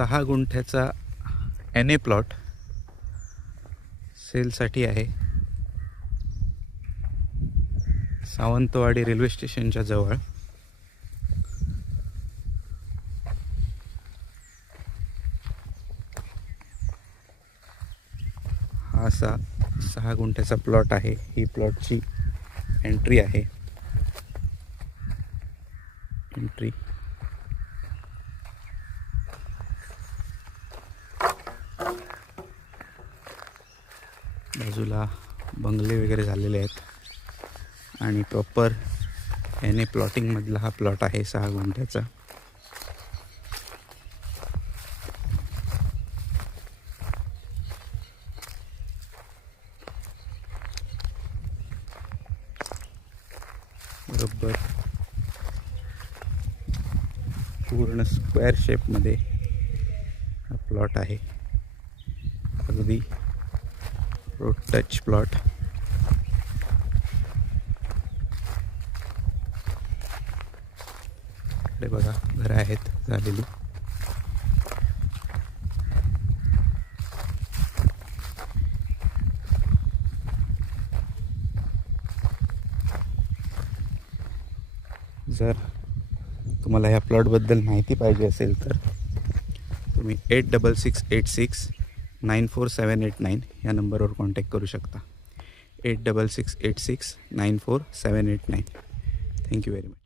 6 गुंठ्याचा NA plot सेलसाठी आहे. Sawantwadi railway स्टेशनच्या जवळ. हा असा 6 गुंठ्याचा प्लॉट आहे. ही प्लॉटची एंट्री आहे. एंट्री बाजूला बंगले वगैरे झालेले आहेत आणि प्रॉपर NA प्लॉटिंग मधला हा प्लॉट आहे 6 गुंठ्याचा. बरोबर पूर्ण स्क्वेअर शेपमध्ये हा प्लॉट आहे. अगदी रोड टच प्लॉट. इकडे बघा घरं आहेत झालेली. जर तुम्हाला ह्या प्लॉटबद्दल माहिती पाहिजे असेल तर तुम्ही 8668694789 या नंबरवर कॉन्टॅक्ट करू शकता. 8668694789. Thank you very much.